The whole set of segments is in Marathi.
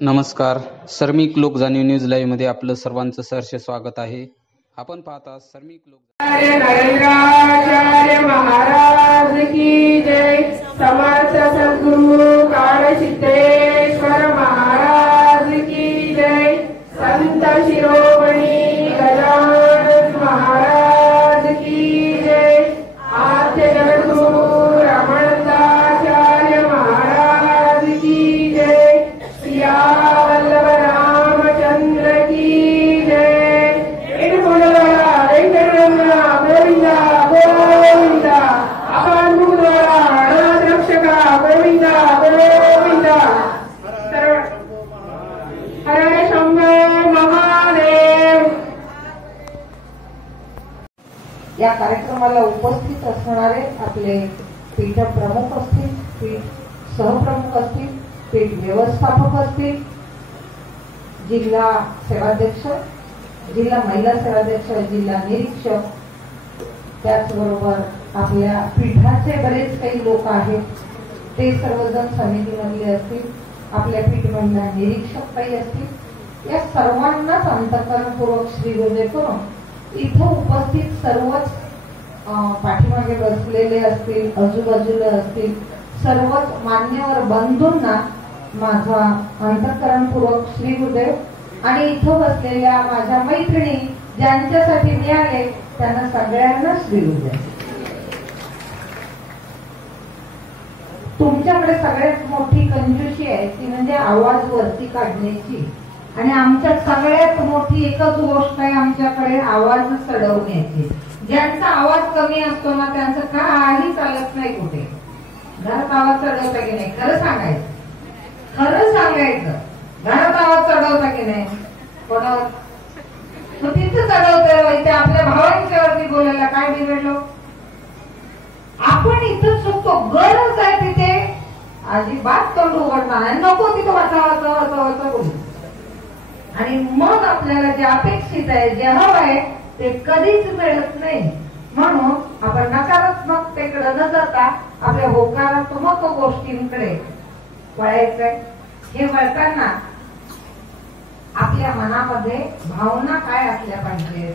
नमस्कार. सर्मिक लोक जाणीव न्यूज लाईव्ह मध्ये आपलं सर्वांचं सहर्ष स्वागत आहे. आपण पाहता सर्मिक लोक नरेंद्राचार्य महाराज की जय. समर्थ सद्गुरु काळसिद्धेश्वर महाराज की जय. संत शिरोमणी गजानन महाराज की जय. आद्य जगद्गुरु रमणदाचार्य महाराज की जय. सिया वल्लभ रामचंद्र की जय. एक बोला वेंकटरमण गोविंदा गोविंदा. आपण मुखद्वारा अनाथ रक्षका गोविंदा गोविंदा. हर शंभो महादेव. या कार्यक्रमाला उपस्थित असणारे आपले पीठ प्रमुख असतील, पीठ सहप्रमुख असतील, पीठ व्यवस्थापक असतील, जिल्हा सेवाध्यक्ष, जिल्हा महिला सेवाध्यक्ष, जिल्हा निरीक्षक, त्याचबरोबर आपल्या पीठाचे बरेच काही लोक आहेत, ते सर्वजण समितीमधले असतील, आपल्या पीठ महिला निरीक्षक काही असतील, या सर्वांनाच अंतःकरणपूर्वक श्रीगुरुदेव करून इथं उपस्थित सर्वच पाठीमागे बसलेले असतील, आजूबाजूला असतील, सर्वच मान्यवर बंधूंना माझा अंतःकरणपूर्वक श्री गुरुदेव आणि इथं बसलेल्या माझ्या मैत्रिणी ज्यांच्यासाठी मी आले त्यांना सगळ्यांना श्री गुरुदेव. तुमच्याकडे सगळ्यात मोठी कंजूसी आहे ती म्हणजे आवाज वरती काढण्याची, आणि आमच्यात सगळ्यात मोठी एकच गोष्ट आहे आमच्याकडे आवाज चढवण्याची. ज्यांचा आवाज कमी असतो ना त्यांचं काही चालत नाही कुठे. घरात आवाज चढवता की नाही? खरं सांगायचं, खरं सांगायचं. घरात आवाज चढवता की नाही? कोणावर? तिथं चढवतोय ते आपल्या भावांच्या वरती बोलायला काय बिघडलो? आपण इथं चुकतो. गरज आहे तिथे अजिबात तोंड उघडणार नाही, नको तिथं वाचा वाचा वाचा वाचा बोलू. आणि मग आपल्याला जे अपेक्षित आहे, जे हवं आहे ते कधीच मिळत नाही. म्हणून आपण नकारात्मकतेकडे न जाता आपल्या होकारात्मक गोष्टींकडे वळायचंय. हे वळताना आपल्या मनामध्ये भावना काय असल्या पाहिजेत.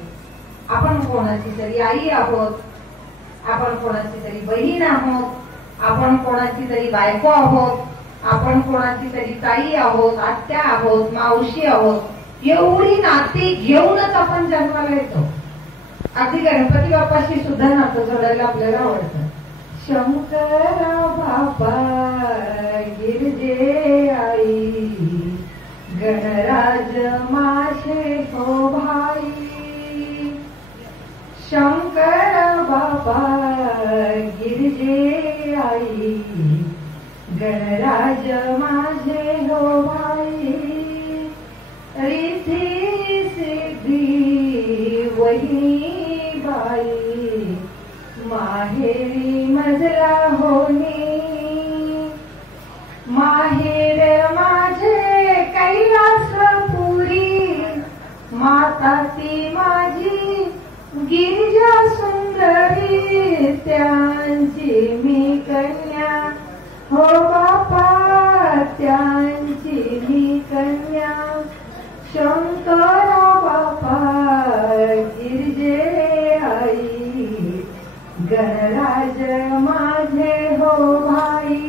आपण कोणाची तरी आई आहोत, आपण कोणाची तरी बहीण आहोत, आपण कोणाची तरी बायको आहोत, आपण कोणाची तरी ताई आहोत, आत्या आहोत, मावशी आहोत. एवढी नाती घेऊनच आपण जन्माला येतो. अगदी गणपती बाप्पाशी सुद्धा नातं जोडायला आपल्याला आवडतं. शंकर बाप्पा गिरजे आई, गणराज माझे हो भाई. शंकर बाप्पा गिरजे आई, गणराज माझे हो भाई. रिद्धी सिद्धी वही बाई, माहेरी मजला होनी. माहेर माझे कैलासपुरी, माता ती माझी गिरिजा सुंदरी. त्यांची मी कन्या हो बापा, त्यांची मी कन्या. शंकरा बापा गिरजे आई, गणराज माझे हो भाई.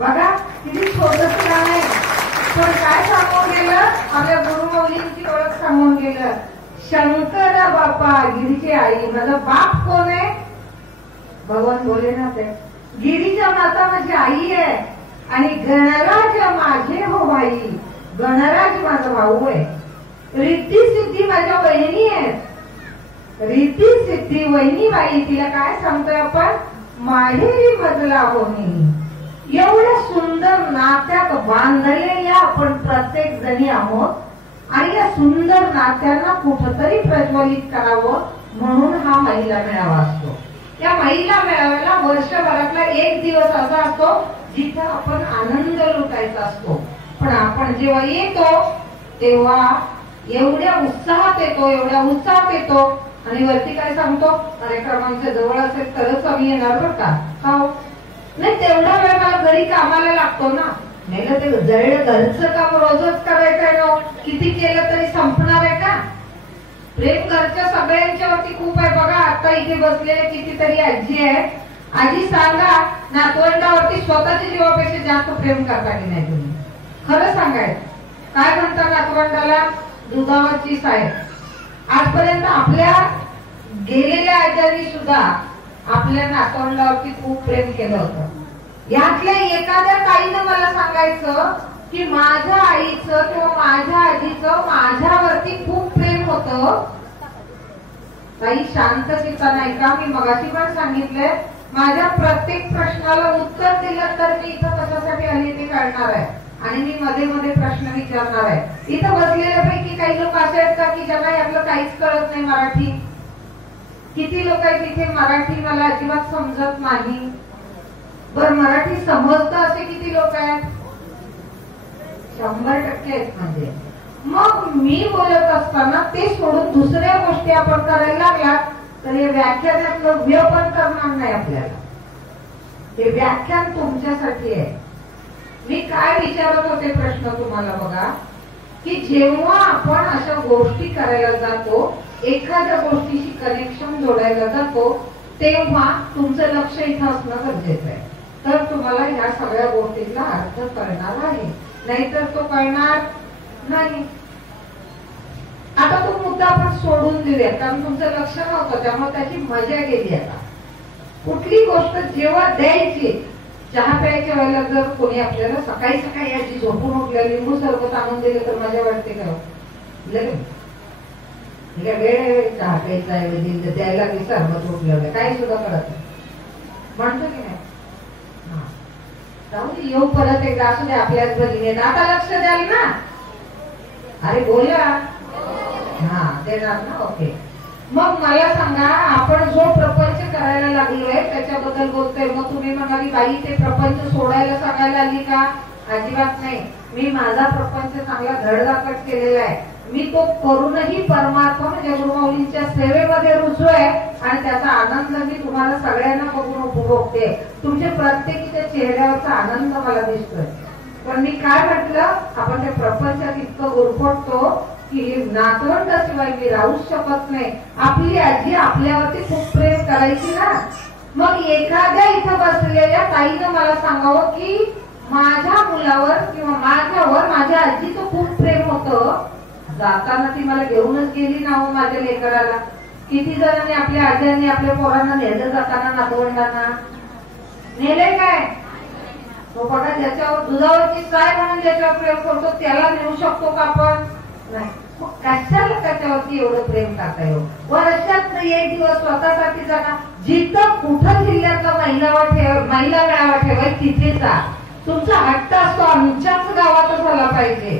बघा किती छोटस गाणं आहे, पण काय सांगून गेलं? आपल्या गुरुमौलींची ओळख सांगून गेलं. शंकर बापा गिरीची आई. माझा बाप कोण आहे? भगवान भोलेनाथ आहे. गिरीच्या माता माझी आई आहे, आणि गणराज माझे हो भाई, गणराज माझा भाऊ आहे. रिद्धी सिद्धी माझ्या वहिनी आहेत. रिद्धी सिद्धी वहिनी बाई, तिला काय सांगतोय आपण? माहेरी मजला होणी. एवढ्या सुंदर नात्यात बांधलेल्या आपण प्रत्येक जणी आहोत, आणि या सुंदर नात्यांना कुठंतरी प्रज्वलित करावं म्हणून हा महिला मेळावा असतो. या महिला मेळाव्याला वर्षभरातला एक दिवस असा असतो जिथं आपण आनंद लुटायचा असतो. पण आपण जेव्हा येतो तेव्हा एवढ्या उत्साहात येतो, एवढ्या उत्साहात येतो, आणि वरती काय सांगतो? कार्यक्रमांच्या जवळ असेल तरच आम्ही येणार बरं का. नाही तेवढा वेळ मला घरी कामाला लागतो ना. नाही ते जळलं घरचं काम रोजच करायचं आहे ना, किती केलं तरी संपणार आहे का? प्रेम घरच्या सगळ्यांच्यावरती खूप आहे. बघा आता इथे बसलेले कितीतरी आजी आहे. आजी सांगा, नातवंडावरती स्वतःच्या जीवापेक्षा जास्त प्रेम करता की नाही तुम्ही? खरं सांगायचं. काय म्हणता नातवंडाला? दुधावरची साय. आजपर्यंत आपल्या गेलेल्या आजारी सुद्धा आपल्या नातवंडावरती खूप प्रेम केलं होतं. यातल्या एखाद्या ताईनं मला सांगायचं की माझ्या आईचं किंवा माझ्या आजीचं माझ्यावरती खूप प्रेम होतं. ताई शांत चित्ता नाही का? मी मगाशी पण सांगितलंय, माझ्या प्रत्येक प्रश्नाला उत्तर दिलं तर मी इथं कशासाठी आली ते कळणार आहे आणि मी मध्ये मध्ये प्रश्न विचारणार आहे. इथं बसलेल्यापैकी काही लोक असे आहेत का की ज्यांना यातलं काहीच कळत नाही मराठी? किती लोक आहेत इथे मराठी मला अजिबात समजत नाही? बरं मराठी समजतं असे किती लोक आहेत? 100% आहेत. म्हणजे मग मी बोलत असताना ते सोडून दुसऱ्या गोष्टी आपण करायला लागलात तर हे व्याख्यानातलं व्य पण करणार नाही आपल्याला. हे व्याख्यान तुमच्यासाठी आहे. मी काय विचारत होते प्रश्न तुम्हाला बघा, की जेव्हा आपण अशा गोष्टी करायला जातो, एखाद्या गोष्टीशी कनेक्शन जोडायला जातो, तेव्हा तुमचं लक्ष इथं असणं गरजेचं आहे. तर तुम्हाला ह्या सगळ्या गोष्टींचा अर्थ कळणार आहे, नाहीतर तो कळणार नाही. आता तो मुद्दा आपण सोडून देऊया, कारण तुमचं लक्ष नव्हतं त्यामुळे त्याची मजा गेली. आता कुठली गोष्ट जेव्हा द्यायची, चहा प्यायच्या वेळेला जर कोणी आपल्याला सकाळी सकाळी याची झोपून उठल्या लिंबू सरबत आणून दिलं तर मजा वाटते का? वेळ चहा प्यायचा ऐवजी द्यायला की सरबत उठलं काही सुद्धा कळत नाही म्हणतो की नाही? जाऊ येऊ परत एकदा असू दे आपल्याच भगिनी. आता लक्ष द्याल ना? अरे बोला. हा देणार ना? ओके. मग मला सांगा, आपण जो प्रपंच करायला लागलोय त्याच्याबद्दल बोलतोय. मग तुम्ही म्हणाली बाई ते प्रपंच सोडायला सांगायला आली का? अजिबात नाही. मी माझा प्रपंच चांगला धडधाकट केलेला आहे. मी तो करूनही परमात्मा म्हणजे गुरुमाऊलींच्या सेवेमध्ये रुजू आहे आणि त्याचा आनंद मी तुम्हाला सगळ्यांना बघून उपभोगते. तुमच्या प्रत्येकीच्या चेहऱ्यावरचा आनंद मला दिसतोय. पण मी काय म्हटलं, आपण त्या प्रपंचात इतकं गुरफटतो की नातवंडाशिवाय मी राहूच शकत नाही. आपली आजी आपल्यावरती खूप प्रेम करायची ना. मग एखाद्या इथं बसलेल्या ताईनं मला सांगावं की माझ्या मुलावर किंवा माझ्यावर माझ्या आजीचं खूप प्रेम होतं. जाताना ती मला घेऊनच गेली ना हो माझ्या लेकराला. किती जणांनी आपल्या आज्यांनी आपल्या पोरांना नेलं जाताना नातवंडांना? नेलंय काय? तो बघा ज्याच्यावर दुधावरची साय म्हणून ज्याच्यावर प्रेम करतो त्याला नेऊ शकतो का आपण? नाही. मग कशाला त्याच्यावरती एवढं प्रेम करता येऊ? वर्षात एक दिवस स्वतःसाठी जागा जिथं कुठं जिल्ह्यातला महिला मेळावा ठेवाय तिथे जा. तुमचा हट्ट असतो आमच्याच गावातच झाला पाहिजे.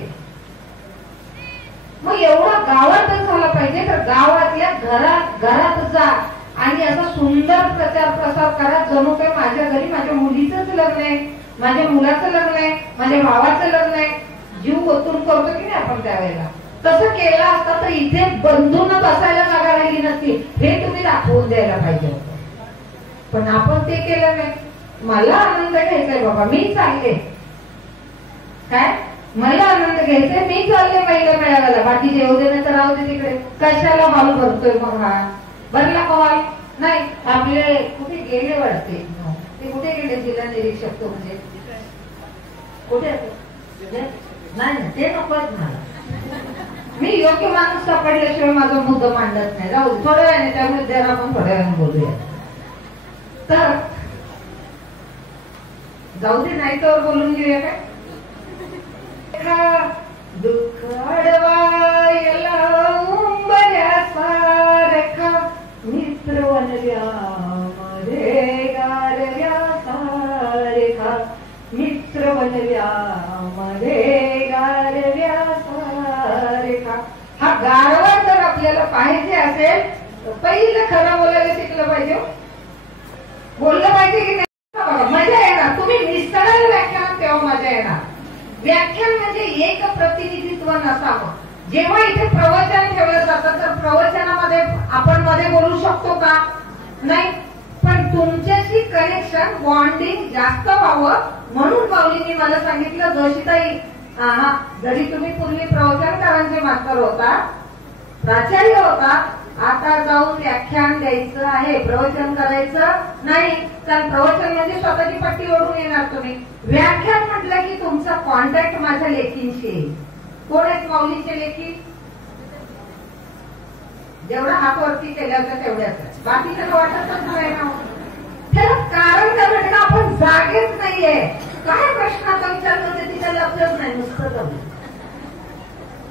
मग एवढा गावातच झाला पाहिजे तर गावातल्या घरात जा आणि असा सुंदर प्रचार प्रसार करा जणू काही माझ्या घरी माझ्या मुलीचंच लग्न आहे, माझ्या मुलाचं लग्न आहे, माझ्या भावाचं लग्न आहे. जीव ओतून करतो की नाही आपण त्यावेळेला? तसं केलं असतं तर इथे बंधून बसायला जागा राहिली नसती. हे तुम्ही दाखवून द्यायला पाहिजे होतं. पण आपण ते केलं नाही. मला आनंद घ्यायचाय बाबा, मी चालले. काय मला आनंद घ्यायचाय, मी चालले महिला मेळाव्याला. बाकी जेवू दे नाही तर राहू दे तिकडे. कशाला हॉल भरतोय मग हा? भरला का हॉल? नाही. आपले कुठे गेले वाटते? ते कुठे गेले जिल्हा निरीक्षक? तो म्हणजे कुठे? नाही ते नकोच मला. मी योग्य माणूस सापडल्याशिवाय माझा मुद्दा मांडत नाही. जाऊ थोड्या वेळाने त्या मुद्द्याला आपण थोड्या वेळाने बोलूया. तर जाऊ दे नाही तर बोलून घेऊया काय? दुःख अडवायला उंबऱ्याचा रेखा मित्र वनव्यामध्ये गारव्याचा रेखा मित्र वनव्यामध्ये गारव्याचा रेखा. हा गारवा जर आपल्याला पाहिजे असेल तर पहिलं खरं बोलायला शिकलं पाहिजे. बोललं पाहिजे की नाही? मजा येणार. तुम्ही निसटायला व्याख्यान तेव्हा मजा येणार. व्याख्यान म्हणजे एक प्रतिनिधित्व नसावं. जेव्हा इथे प्रवचन ठेवलं जातं तर प्रवचनामध्ये आपण मध्ये बोलू शकतो का? नाही. पण तुमच्याशी कनेक्शन बॉन्डिंग जास्त व्हावं म्हणून माऊलींनी मला सांगितलं, जोशीताई जरी तुम्ही पूर्वी प्रवचनकारांचे मास्तर होता, प्राचार्य होता, आता जाऊन व्याख्यान द्यायचं आहे, प्रवचन करायचं नाही. कारण प्रवचन म्हणजे स्वतःची पट्टी ओढून येणार तुम्ही. व्याख्यान म्हटलं की तुमचा कॉन्टॅक्ट माझ्या लेखींशी आहे. कोण आहेत माऊलीचे लेखी? जेवढा हात वरती केला होता तेवढ्याच, बाकीचं वाटतच नाही ना. त्याला कारण काय म्हणजे आपण जागेच नाहीये. काय प्रश्नाचा विचार करते तिच्या लक्षच नाही, नुसतं जाऊ.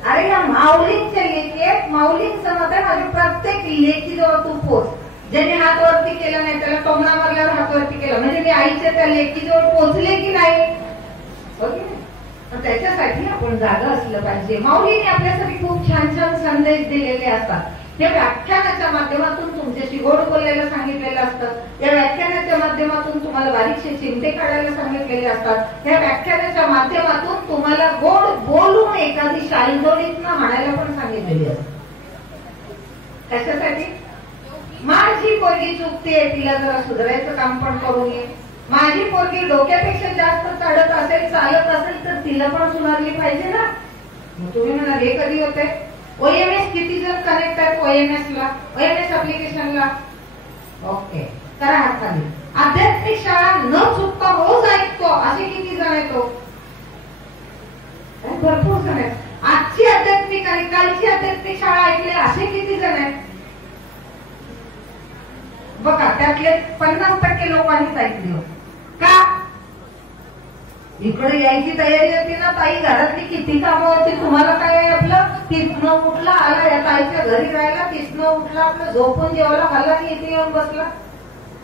अरे या माऊलींच्या लेखी आहेत. माऊलींचं मत आहे माझी प्रत्येक लेखीजवळ तू पोच. ज्याने हात वरती केला नाही त्याला टोमणा मारल्यावर हात वरती केला म्हणजे मी आईच्या त्या लेखीजवळ पोचले की नाही. त्याच्यासाठी आपण जागा असलं पाहिजे. माऊलीने आपल्यासाठी खूप छान छान संदेश दिलेले असतात. या व्याख्यानाच्या माध्यमातून तुमच्याशी गोड बोलायला सांगितलेलं असतं. या व्याख्यानाच्या माध्यमातून तुम्हाला बारीकशे चिमटे काढायला सांगितलेले असतात. या व्याख्यानाच्या माध्यमातून तुम्हाला गोड बोलून एखादी शालजोडीतनं हाणायला पण सांगितलेली असते. कशासाठी? माझी पोरगी चुकते, तिला जरा सुधारायचं काम पण करून ये. माझी पोरगी डोक्यापेक्षा जास्त चढत असेल, चालत असेल तर तिला पण सुधारली पाहिजे ना. मग तुम्ही म्हणाल हे कधी होते? OMS किती जण कनेक्ट आहेत OMS ला, OMS ऍप्लिकेशनला? ओके, करा हात खाली. आध्यात्मिक शाळा न चुकता रोज ऐकतो असे किती जण येतो? भरपूर जण आहेत. आजची आध्यात्मिक आणि कालची आध्यात्मिक शाळा ऐकले असे किती जण आहेत? बघा, त्यातले 50% लोकांनीच ऐकली. का? इकडे यायची तयारी होती ना ताई, घरातली किती कामं होती. तुम्हाला काय आहे आपलं? तिथनं उठला, आला या ताईच्या घरी राहिला, तिथनं उठला, आपलं झोपून जेवला, खाल्ला की इथे येऊन बसला.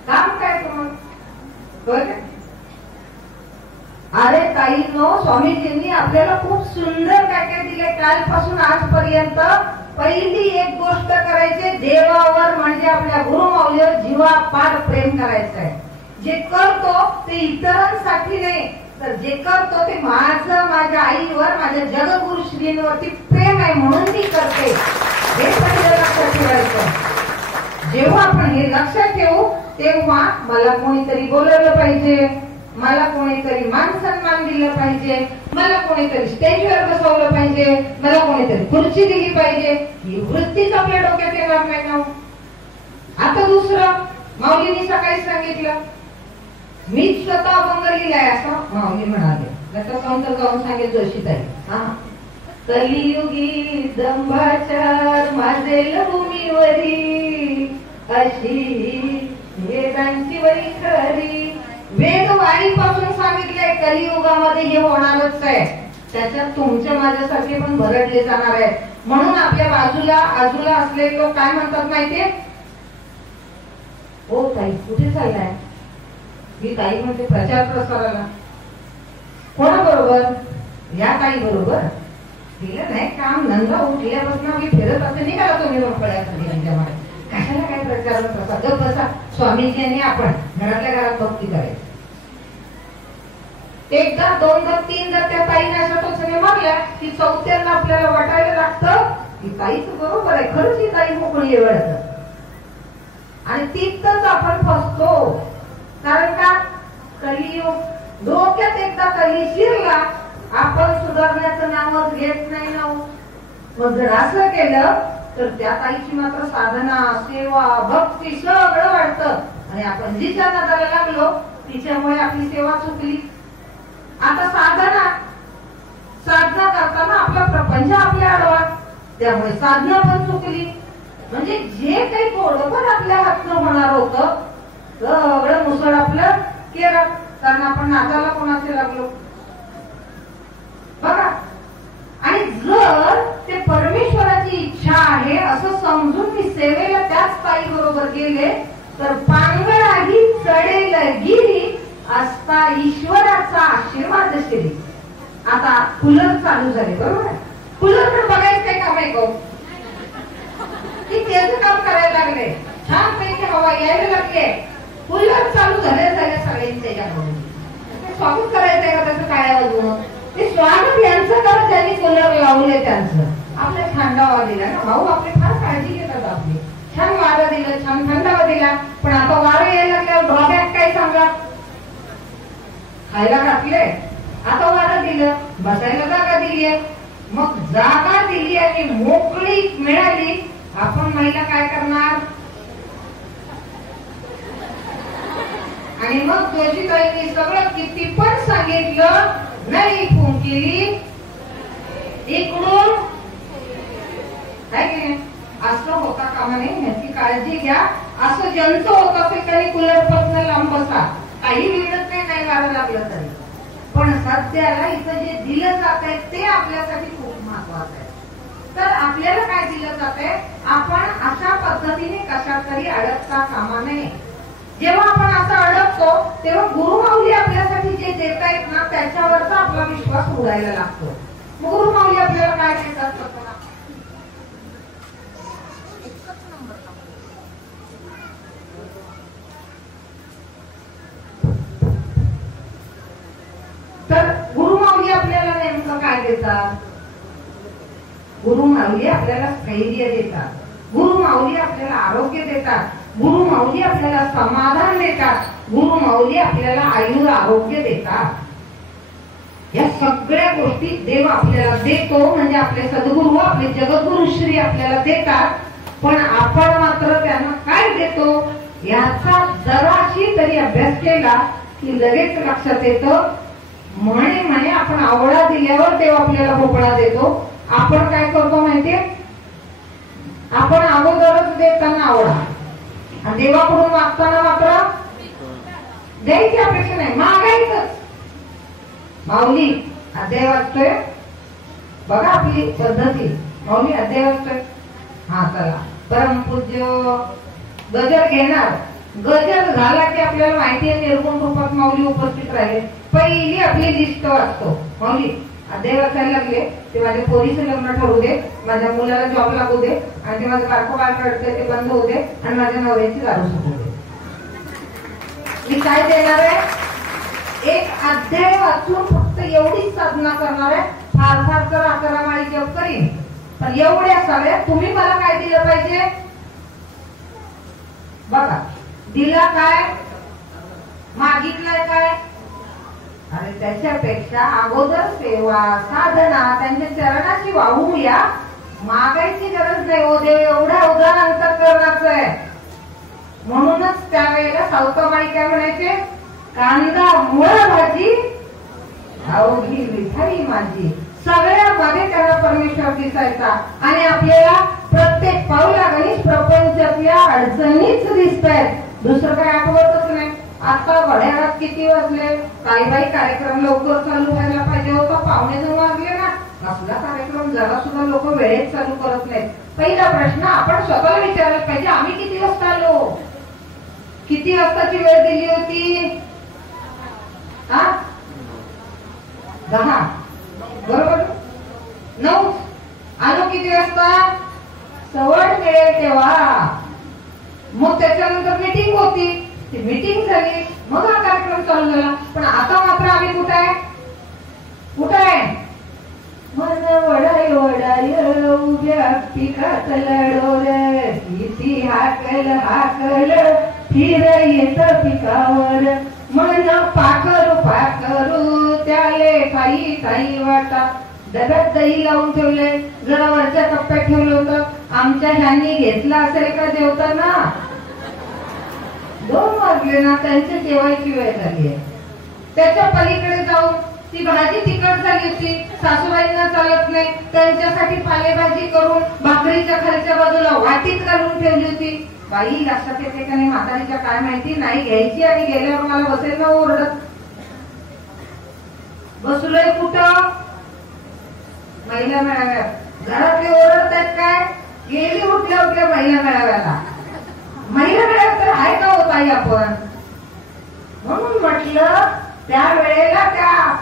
काम काय तुम्हाला? बरं, अरे ताईंनो, स्वामीजींनी आपल्याला खूप सुंदर काय काय दिले कालपासून आजपर्यंत. पहिली एक गोष्ट करायची, देवावर म्हणजे आपल्या गुरुमाऊलीवर जीवापाड प्रेम करायचं आहे. जे करतो ते इतरांसाठी नाही, तर जे करतो ते माझं माझ्या आईवर, माझ्या जगगुरु श्रींवरती प्रेम आहे म्हणून मी करते. हे पहिलं लक्षात ठेवायचं. जेव्हा आपण हे लक्षात ठेवू तेव्हा मला कोणीतरी बोलवलं पाहिजे, मला कोणीतरी मान सन्मान दिलं पाहिजे, मला कोणीतरी स्टेजवर बसवलं पाहिजे, मला कोणीतरी खुर्ची दिली पाहिजे, ही वृत्तीच आपल्या डोक्यात येणार नाही ना. आता दुसरं, माऊलींनी सकाळी सांगितलं मी स्वतः अभंग लिहिलाय असं माऊली म्हणाले. त्याच्यानंतर जाऊन सांगेल जोशीताई, कलियुगी दंभाचार माझे भूमीवरी, अशी वेदांची वैखरी. वेद वाणीपासून सांगितलंय कलियुगामध्ये हे होणारच आहे. त्याच्यात तुमच्या माझ्यासारखे पण भरडले जाणार आहेत. म्हणून आपल्या बाजूला आजूला असलेले लोक काय म्हणतात माहितीये? ओ ताई कुठे चाललाय? मी ताई म्हणते प्रचार प्रसाराला. कोणाबरोबर? या ताई बरोबर. तिला नाही काम धंदा उठल्यापासून आम्ही फिरत असते. निघाला तुम्ही रोपड्यासाठी त्यांच्यामध्ये. कशाला काय प्रचार प्रसार? गप बसा. स्वामीजींनी आपण घरातल्या घरात भक्ती करायची. एकदा दोनदा तीनदा त्या ताईने अशा टोचणे मारल्या की चौथ्यांदा आपल्याला वाटायला लागतं की ताईच बरोबर आहे, खरंच ही ताई मोकळी आहे वेळात. आणि तिथंच आपण फसतो. कारण का? कलियुग डोक्यात एकदा कली शिरला आपण सुधारण्याचं नावच घेत नाही ना. मग जर असं केलं तर त्या ताईची मात्र साधना, सेवा, भक्ती सगळं वाढतं. आणि आपण जिच्या नादाला लागलो तिच्यामुळे आपली सेवा चुकली. आता साधना करताना आपला प्रपंच आपल्या आडवा, त्यामुळे साधना पण चुकली. म्हणजे जे काही थोडंफार आपल्या हातनं होणार होतं सगळं मुसळ आपलं केलं. कारण आपण नादाला कोणाचे लागलो बघा. आणि जर ते परमेश्वराची इच्छा आहे असं समजून मी सेवेला त्याच ताई बरोबर गेले तर पांगळाही चढेल गिरी असता ईश्वराचा आशीर्वाद श्री. आता कूलर चालू झाले बरोबर आहे. कूलर पण बघायचं काय काम आहे का? की त्याचं काम करायला लागले, छान पैकी हवा यायला लागले, कूलर चालू झाले सगळ्यांच्या स्वागत करायचंय का त्याचं काय वाजवून? ते स्वागत यांचं करा ज्यांनी कूलर लावले त्यांचं. आपल्या थंडावा दिला ना भाऊ, आपली फार काळजी घेतात आपली. छान वारं दिलं, छान थंडावा दिला, पण आता वारं यायला लागल्यावर ड्रॉबॅक काय सांगा? खायला घातले, आता वारं दिलं, बसायला जागा दिली आहे. मग जागा दिली आणि मोकळी मिळाली, आपण महिला काय करणार? आणि मग जोशीताईंनी सगळं किती पण सांगितलं, नाही फोन केली इकडून काय केलं. असं होता कामा नये, याची काळजी घ्या. असं ज्यांचं होत असेल तरी कूलर पासून लांब बसा, काही मिळत नाही वारं लागलं तरी. पण सध्याला इथं जे दिलं जात आहे ते आपल्यासाठी खूप महत्वाचं आहे. तर आपल्याला काय दिलं जात आहे, आपण अशा पद्धतीने कशा तरी अडकता कामा नये. जेव्हा आपण असं अडकतो तेव्हा गुरुमाऊली आपल्यासाठी जे देत आहेत ना, त्याच्यावरचा आपला विश्वास उडायला लागतो. गुरुमाऊली आपल्याला काय देतात? तर गुरुमाऊली आपल्याला नेमकं काय देतात? गुरुमाऊली आपल्याला स्थैर्य देतात, गुरुमाऊली आपल्याला आरोग्य देतात, गुरुमाऊली आपल्याला समाधान देतात, गुरुमाऊली आपल्याला आयुर आरोग्य देतात. या सगळ्या गोष्टी देव आपल्याला देतो, म्हणजे आपले सद्गुरु आपले जगद्गुरु श्री आपल्याला देतात. पण आपण मात्र त्यांना काय देतो याचा जराशी तरी अभ्यास केला की लगेच लक्षात येतं. म्हणे आपण आवळा दिल्यावर देव आपल्याला भोपळा देतो. आपण काय करतो माहितीये, आपण अगोदरच देताना आवळा आणि देवाकडून मागताना मात्र द्यायची अपेक्षा नाही, मागायचंच. माऊली अध्याय वाचतोय बघा, आपली पद्धती. माऊली अध्याय वाचतोय, हा चला परमपूज्य गजर घेणार. गजर झाला की आपल्याला माहिती आहे निर्गुण रूपात माऊली उपस्थित राहिले. पहिली आपली लिस्ट वाचतो. माऊली अध्याय वाचायला लागले ते माझ्या पोरीचं लग्न ठरवू दे, माझ्या मुलाला जॉब लागू दे, आणि ते माझं बारकं बाळ रडतंय ते बंद होऊ दे, आणि माझ्या नवऱ्याची दारू सुटू दे. मी काय देणार आहे? एक अध्याय वाचून फक्त एवढीच साधना करणार आहे. फार फार तर 11 माळी जप करीन, पण एवढ्या सगळ्या तुम्ही मला काय दिलं पाहिजे बघा. दिला काय, मागितलंय काय? आणि त्याच्यापेक्षा अगोदर सेवा साधना त्यांच्या चरणाची वाहूया. मागायची गरज नाही. ओ देव एवढा उदार अंतःकरणाचं आहे. म्हणूनच त्यावेळेला सावतामाई काय म्हणायचे, कांदा मुळा भाजी अवघी विठाई माझी. सगळ्यामध्ये त्यांना परमेश्वर दिसायचा. आणि आपल्याला प्रत्येक पाऊलागणीच प्रपंचातल्या अडचणीच दिसत आहेत, दुसरं काय आठवतच नाही. आता घड्याळात किती वाजले, काही बाई कार्यक्रम लवकर चालू व्हायला पाहिजे होता, 1:45 वाजले ना. कसला कार्यक्रम, जरा सुद्धा लोक वेळेत चालू करत नाहीत. पहिला प्रश्न आपण स्वतःला विचारला पाहिजे, आम्ही किती वाजता आलो? किती वाजताची वेळ दिली होती? 10 बरोबर. 9 आलो. किती वाजता? सवड मिळेल तेव्हा. मग त्याच्यानंतर मीटिंग होती, ती मीटिंग झाली, मग हा कार्यक्रम चालू झाला. पण आता मात्र आम्ही कुठे आहे? कुठे आहे? मन वडाय वडाय उभ्या पिकात लढोर, किती हाकल फिर येत पिकावर. मन पाखरू पाखरू त्याले काही काही वाटा. डब्यात दही लावून ठेवले, जरा वरच्या कप्प्यात ठेवलं होतं. आमच्या ह्यांनी घेतला असेल का जेवताना? 2 वाजले ना, त्यांची जेवायची वेळ झाली आहे. त्याच्या पलीकडे जाऊन ती भाजी तिखट झाली होती, सासूबाईंना चालत नाही, त्यांच्यासाठी पालेभाजी करून भाकरीच्या खालच्या बाजूला वाटीत घालून ठेवली होती. बाई लक्षात येते का नाही म्हातारीच्या काय माहिती, नाही घ्यायची आणि गेल्यावर मला बसेल ना ओरडत. बसलोय कुठं? महिला मेळाव्यात. घरातले ओरडतात काय? गेली उठल्या उठल्या महिला मेळाव्याला. महिला मेळाव्यात तर आहे का होत आई आपण? म्हणून म्हटलं त्यावेळेला त्या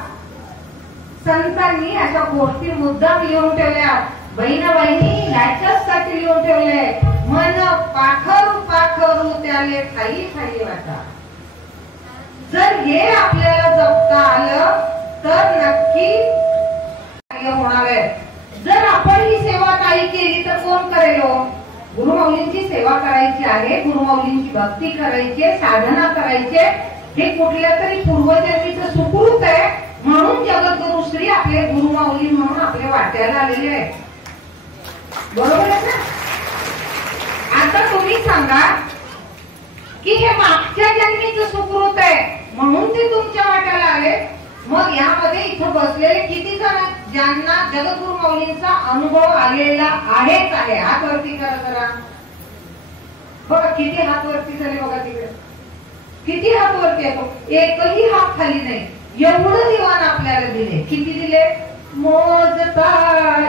संतांनी अशा गोष्टी मुद्दाम लिहून ठेवल्या. बहिणी ह्याच्यासाठी लिहून ठेवले. मन पाखरू पाखरू त्याले खाई खाई वाटा. जर हे आपल्याला जपता आलं तर नक्की होणार आहे. जर आपण ही सेवा काही केली तर कोण करेल? गुरुमाऊलींची सेवा करायची आहे, गुरुमाऊलींची भक्ती करायची, साधना करायची. हे कुठल्या तरी पूर्वजन्मीचं सुकृत आहे, म्हणून जगद्गुरु श्री आपले गुरुमाऊली म्हणून आपल्या वाट्याला आलेले आहे. बरोबर आहे ना? आता तुम्ही सांगा की हे मागच्या जन्मीचं सुकृत आहे म्हणून ते तुमच्या वाट्याला आले. मग यामध्ये इथं बसलेले किती जण आहेत ज्यांना जगद्गुरु माऊलींचा अनुभव आलेला आहेच आहे? हात वरती करा जरा. बघा किती हात वरती झाले, बघा तिकडे किती हात वरती येतो. एकही हात खाली नाही. एवढं दिवाण आपल्याला दिले. किती दिले? मोजता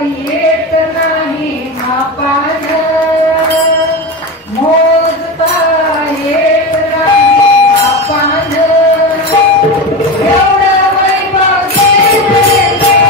येत नाही मापान, मोजता येत नाही मापान, एवढं वैभव देणारे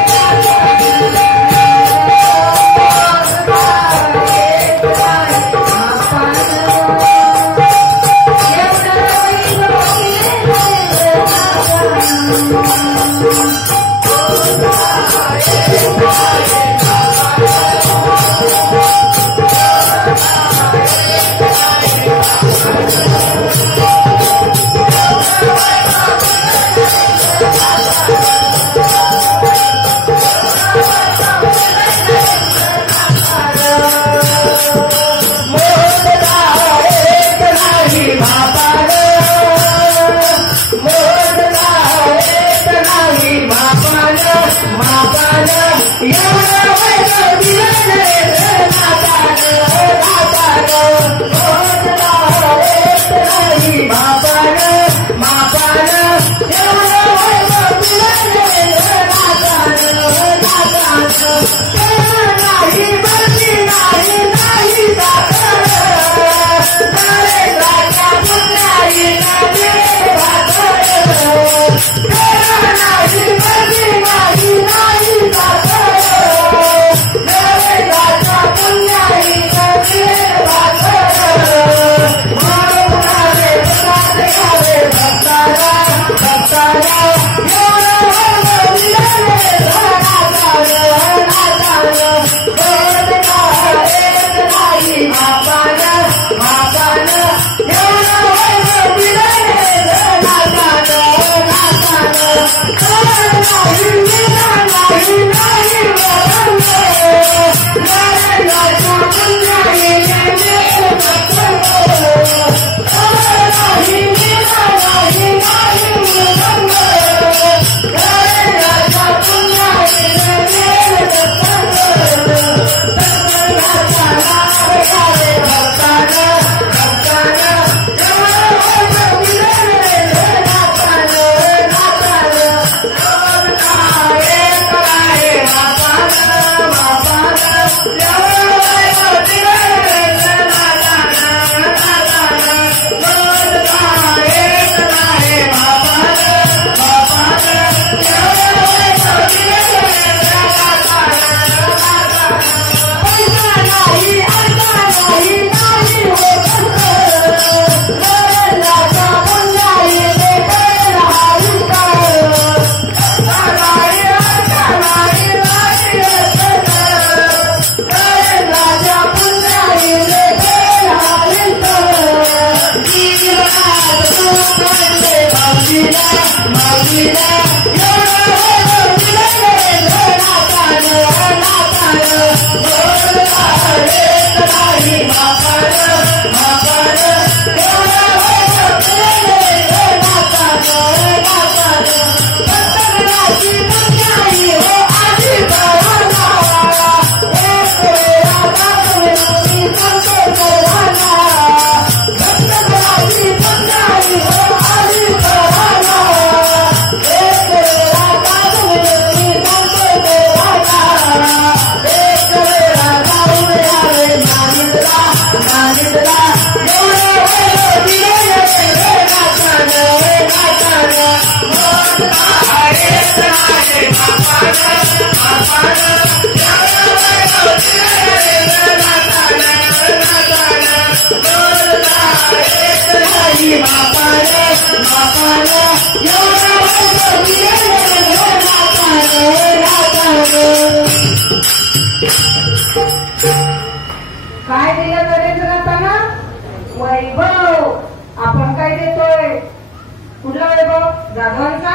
जाधवांचा,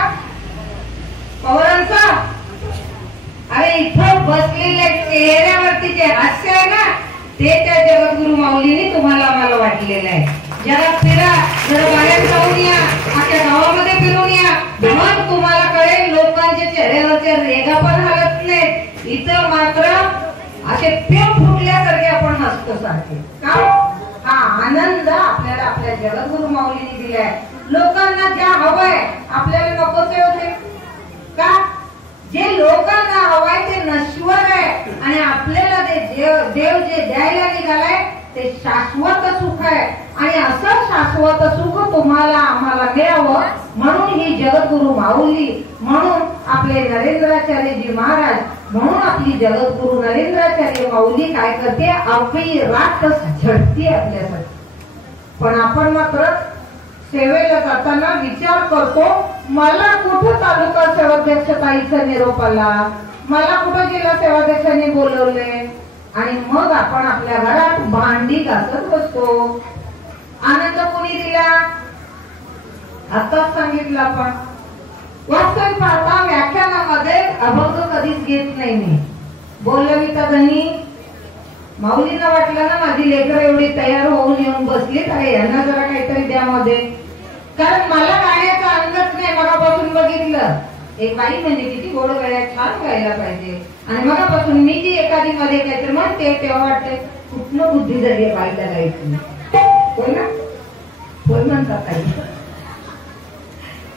पवारांचा? अरे इथं बसलेल्या चेहऱ्यावरती जे हास्य आहे ना, ते त्या जगद्गुरु माऊलीने तुम्हाला आम्हाला वाटलेलं आहे. जरा फिरा, जरा बाहेर जाऊन या, आपल्या गावामध्ये फिरून या, मग तुम्हाला कळेल लोकांच्या चेहऱ्यावरच्या रेगा पण हलत नाहीत. इथं मात्र असे पेव फुटल्यासारखे आपण हसतो सारखे. का? हा आनंद आपल्याला आपल्या जगद्गुरु माऊलीने दिलाय. लोकांना ज्या हवंय आपल्याला नकोच होते का? जे लोकांना हवंय ते नश्वर आहे आणि आपल्याला ते देव जे द्यायला निघालाय ते शाश्वत सुख आहे. आणि असं शाश्वत सुख तुम्हाला आम्हाला मिळावं म्हणून ही जगद्गुरु माऊली, म्हणून आपले नरेंद्राचार्यजी महाराज, म्हणून आपली जगद्गुरु नरेंद्राचार्य माऊली काय करते, आपली रात झटते आपल्यासाठी. पण आपण मात्र सेवेला जाताना विचार करतो, मला कुठं तालुका सेवाध्यक्ष ताईचा निरोप आला, मला कुठं जिल्हा सेवाध्यक्षांनी बोलवले, आणि मग आपण आपल्या घरात भांडी घासत बसतो. आनंद कोणी दिला? आताच सांगितलं आपण. वास्तविक पाहता व्याख्यानामध्ये अभंग कधीच घेत नाही मी. बोललं मी तर धनी माऊलींना वाटलं ना माझी लेकरं एवढी तयार होऊन येऊन बसलीत आहे, यांना जरा काहीतरी द्यामध्ये. कारण मला गाण्याचा अंगच नाही. मगापासून बघितलं एक बाई म्हणजे किती गोड गायला, छान गायला पाहिजे. आणि मगापासून मी जी एखादी मध्ये काहीतरी म्हणते तेव्हा वाटते कुठनं बुद्धी झाली आहे बाईला गायची. होय ना? होय म्हणतात काही.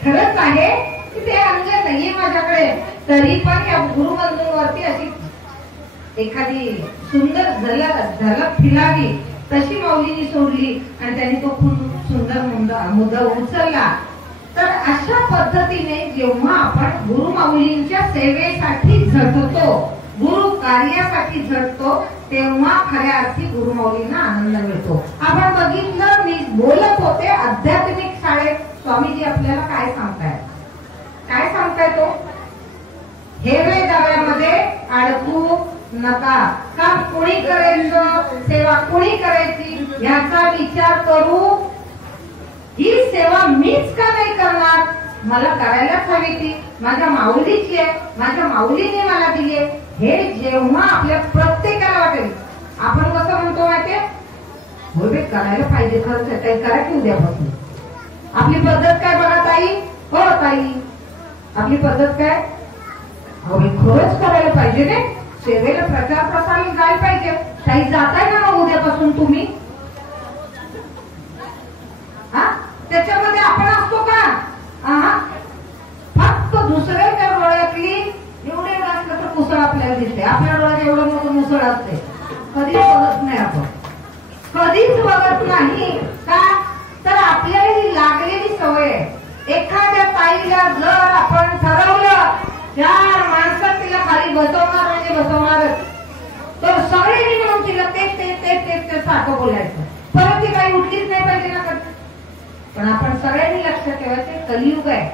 खरंच आहे की ते अंग नाहीये माझ्याकडे, तरी पण या गुरुबंधूंवरती अशी एखादी सुंदर झलक फिरावी तशी माऊलीने सोडली आणि त्यांनी तो खूप सुंदर मुद्दा उचलला. तर अशा पद्धतीने जेव्हा आपण गुरु माऊलींच्या सेवेसाठी झटतो, गुरु कार्यासाठी झटतो, तेव्हा खऱ्या अर्थी गुरु माऊलींना आनंद मिळतो. आपण बघितलं, मी बोलत होते आध्यात्मिक शाळेत स्वामीजी आपल्याला काय सांगतायत, काय सांगताय तो, हेवे दाव्यामध्ये अडकू नका. काम कोणी करायचं, सेवा कोणी करायची याचा विचार करू. ही सेवा मीच का नाही करणार, मला करायलाच हवी ती, माझ्या माऊलीची आहे, माझ्या माऊलीने मला दिली आहे, हे जेव्हा आपल्या प्रत्येकाला वाटेल. आपण कसं म्हणतो माहितीये, होय करायला पाहिजे, खरंच काही करा की उद्यापासून. आपली पद्धत काय बघा ताई, हो ताई आपली पद्धत काय, होय खरंच करायला पाहिजे रे, सेवेला प्रचार प्रसार जायला पाहिजे. ताई जाताय ना मग उद्यापासून तुम्ही, त्याच्यामध्ये आपण असतो का? फक्त दुसऱ्याच्या डोळ्यातली एवढे असलं तर मुसळ आपल्याला दिसते, आपल्या डोळ्यात एवढं मोठं मुसळ असते. कधीच बघत नाही आपण, कधीच बघत नाही का? तर आपल्याला ही लागलेली सवय आहे. एखाद्या ताईला जर आपण ठरवलं 4 माणसात तिला खाली बसवणार म्हणजे बसवणारच, तर सगळ्यांनी मिळून तिला तेच सारखं बोलायचं. परत ती काही उठलीच नाही पाहिजे ना. पण आपण सगळ्यांनी लक्षात ठेवायचं, कलियुग आहे.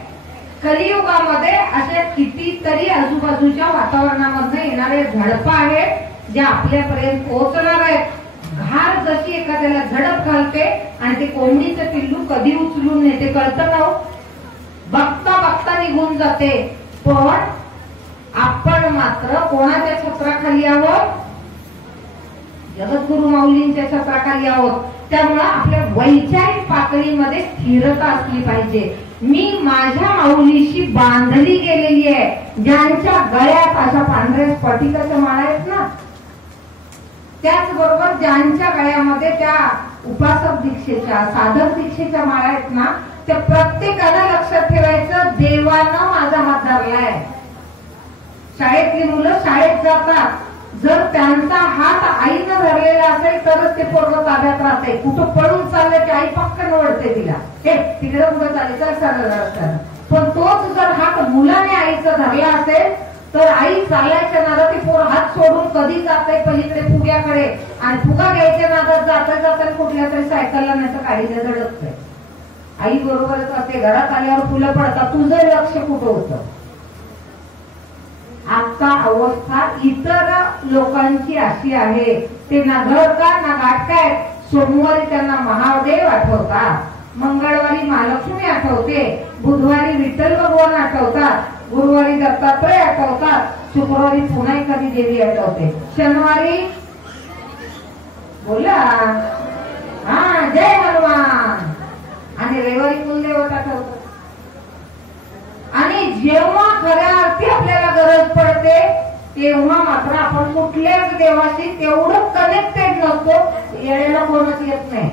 कलियुगामध्ये अशा कितीतरी आजूबाजूच्या वातावरणामध्ये येणारे झडपा आहेत ज्या आपल्यापर्यंत पोहोचणार आहेत. घार जशी एखाद्याला झडप घालते आणि ते कोंबडीचं पिल्लू कधी उचलून नेते कळतं ना, बघता बघता निघून जाते. पण आपण मात्र कोणाच्या छत्राखाली आहोत, जगद्गुरु माऊलींच्या छत्राखाली आहोत. त्यामुळे आपल्या वैचारिक पातळीमध्ये स्थिरता असली पाहिजे. मी माझ्या माऊलीशी बांधली गेलेली आहे. ज्यांच्या गळ्यात अशा पांढऱ्या स्फटिकाच्या माळा आहेत ना, त्याचबरोबर ज्यांच्या गळ्यामध्ये त्या उपासक दीक्षेच्या, साधक दीक्षेच्या माळा आहेत ना, त्या प्रत्येकाला लक्षात ठेवायचं, देवानं माझा हात धरलाय. शाळेतली मुलं शाळेत जातात, जर त्यांचा हात आईनं धरलेला असेल तरच ते पोरगं ताब्यात राहते. कुठं पळून चाललं की आई पक्कन ओढते तिला, हे तिकडे कुठं चालले तर सरळ. पण तोच जर हात मुलाने आईचा धरला असेल तर आई चालायच्या नादात ते पोर हात सोडून कधी जाते पलीकडे फुग्याकडे, आणि फुगा घ्यायच्या नादात जाता कुठल्या तरी सायकलला नाही तर गाडीला धडकते. आई बरोबरच असते. घरात आल्यावर फुलं पडतात, तुझं लक्ष कुठं होतं? आता अवस्था इतर लोकांची अशी आहे, ते ना घर का ना गाठ काय, सोमवारी त्यांना महादेव आठवतात, मंगळवारी महालक्ष्मी आठवते, बुधवारी विठ्ठल भगवान आठवतात, गुरुवारी दत्तात्रय आठवतात, शुक्रवारी पुन्हा एखादी देवी आठवते, शनिवारी बोला हा जय हनुमान, आणि रविवारी कुलदेवता आठवतात. आणि जेव्हा खऱ्या अर्थी आपल्याला गरज पडते तेव्हा मात्र आपण कुठल्याच देवाशी तेवढं कनेक्टेड नसतो, येण्याला कोणच येत नाही.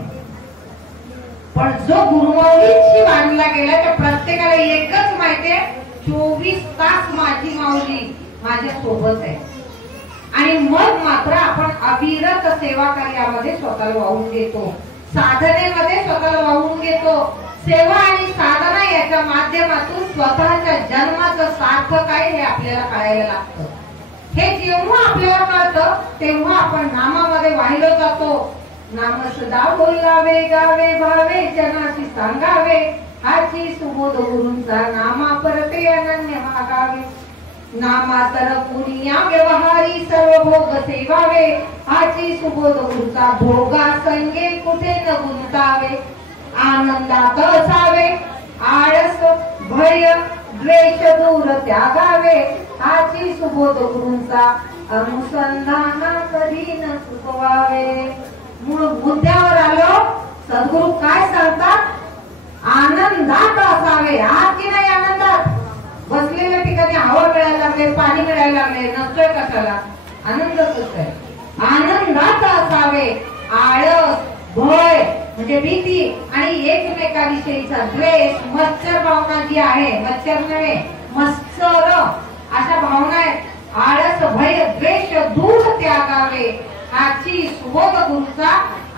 पण जो गुरुमाऊलींशी बांधला गेला त्या प्रत्येकाला एकच माहितीये, 24 तास माझी माऊली माझ्या सोबत आहे. आणि मग मात्र आपण अविरत सेवा कार्यामध्ये स्वतःला वाहून घेतो, साधनेमध्ये स्वतःला वाहून घेतो. सेवा आणि साधना याच्या माध्यमातून स्वतःच्या जन्माचं सार्थक आहे हे आपल्याला कळायला लागतं. हे जेव्हा आपल्याला कळतं तेव्हा आपण नामामध्ये वाहिलो जातो. नाम सदा बोलावे गावे भावे जनाशी सांगावे, हाची सुबोध गुरूंचा नामा परते अनन्य मागावे. नामातर पुनिया व्यवहारी सर्व भोग सेवावे, हाची सुबोध गुरूंचा भोगा संगे कुठे न गुंतावे. आनंदात असावे आळस भय द्वेष दूर त्यागावे, हाची सुबोध गुरूंचा अनुसंधान कधी न चुकवावे. मूळ मुद्द्यावर आलो. सद्गुरू काय सांगतात? आनंदात असावे. आहात की नाही आनंदात? बसलेल्या ठिकाणी हवा मिळायला लागले, पाणी मिळायला लागले, नसतोय कशाला? आनंदच आहे. आनंदात असावे. आळस भय म्हणजे भीती आणि एकमेकाविषयीचा द्वेष, मत्सर भावना जी आहे, मत्सर नव्हे मत्सर अशा भावना आहेत. आळस भय द्वेष दूर त्यागावे, हाची सुबोध गुरूचा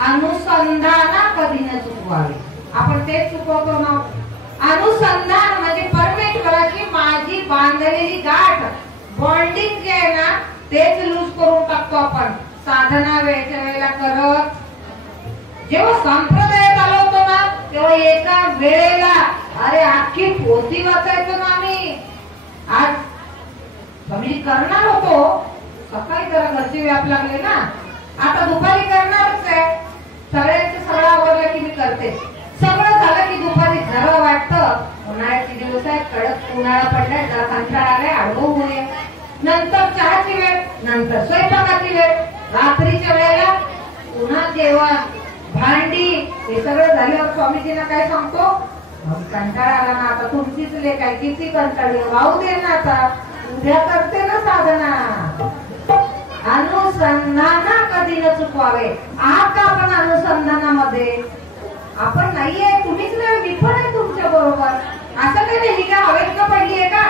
अनुसंधान कधी न चुकवावे. आपण तेच चुकवतो ना. अनुसंधान म्हणजे परमेश्वराची माझी बांधलेली गाठ, बॉन्डिंग जे आहे ना तेच लूज करून टाकतो आपण साधना वेळच्या वेळेला करत. जेव्हा संप्रदायात आलो होतो ना तेव्हा एका वेळेला अरे अख्खी पोथी वाचायचो ना आम्ही. आज कमी करणार होतो, सकाळी जरा घरचे व्याप लागले ना, आता दुपारी करणारच आहे. सगळ्यांचं सगळं आवडलं की मी करते. सगळं झालं की दुपारी जरा वाटतं उन्हाळ्याचे दिवस आहेत, कडक उन्हाळा पडलाय, जरा कंटाळा आलाय, आडवं होऊया. नंतर चहाची वेळ, नंतर स्वयंपाकाची वेळ, रात्रीच्या वेळेला पुन्हा जेवण, भांडी, हे सगळं झाल्यावर स्वामीजींना काय सांगतो? कंटाळा आला ना, आता तुमचीच लेख आहे, किती कंटाळी, राहू दे ना, आता उद्या करते ना साधना. अनुसंधान कधी न चुकवावे. आहात का आपण अनुसंधानामध्ये? आपण नाहीये, तुम्हीच नाही, मी पण आहे तुमच्या बरोबर. असं काही नाही का हवेत न पडली आहे का?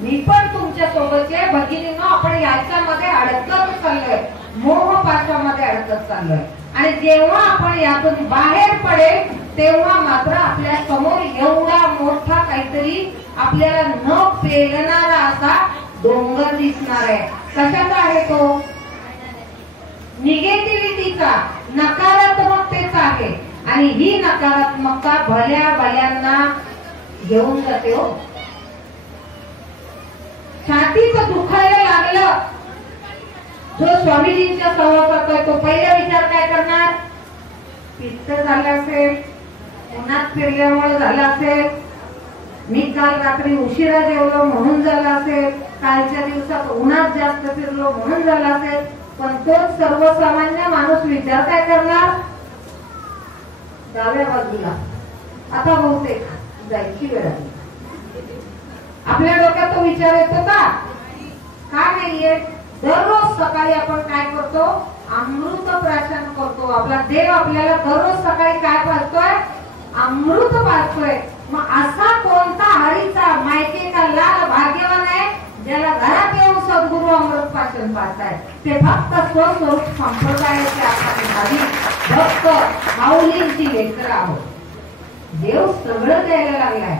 मी पण तुमच्या सोबतचे भगिनींनो. आपण याच्यामध्ये अडकत चाललोय, मोहपाशामध्ये अडकत चाललोय. आणि जेव्हा आपण यातून बाहेर पडेल तेव्हा मात्र आपल्या समोर एवढा मोठा काहीतरी आपल्याला न पेलणारा असा डोंगर दिसणार आहे. कशाचा आहे तो? निगेटिव्हिटीचा, नकारात्मकतेचा आहे. आणि ही नकारात्मकता भल्या भल्यांना घेऊन जाते हो. छातीचं दुखायला लागलं, जो स्वामीजींच्या सहवासात आहे तो पहिला विचार काय करणार? पित्त झालं असेल, उन्हात फिरल्यामुळे झालं असेल, मी काल रात्री उशिरा जेवलो म्हणून झालं असेल, कालच्या दिवसात उन्हात जास्त फिरलो म्हणून झालं असेल. पण तोच सर्वसामान्य माणूस विचार काय करणार? डाव्या बाजूला आता बहुतेक जायची वेळ आली. आपल्या डोक्यात तो विचार येतो का? का नाहीये? दररोज सकाळी आपण काय करतो? अमृत प्राशन करतो. आपला देव आपल्याला दररोज सकाळी काय पाहतोय? अमृत पाहतोय. मग असा कोणता हरीचा माहिती का लाल भाग्यवान आहे ज्याला घरात येऊन सद्गुरू अमृत प्राशन पाहताय? ते फक्त स्वस्वरूप संप्रदायाचे आपण भावी भक्त माऊलींची लेकरं आहोत. देव सगळं द्यायला लागलाय.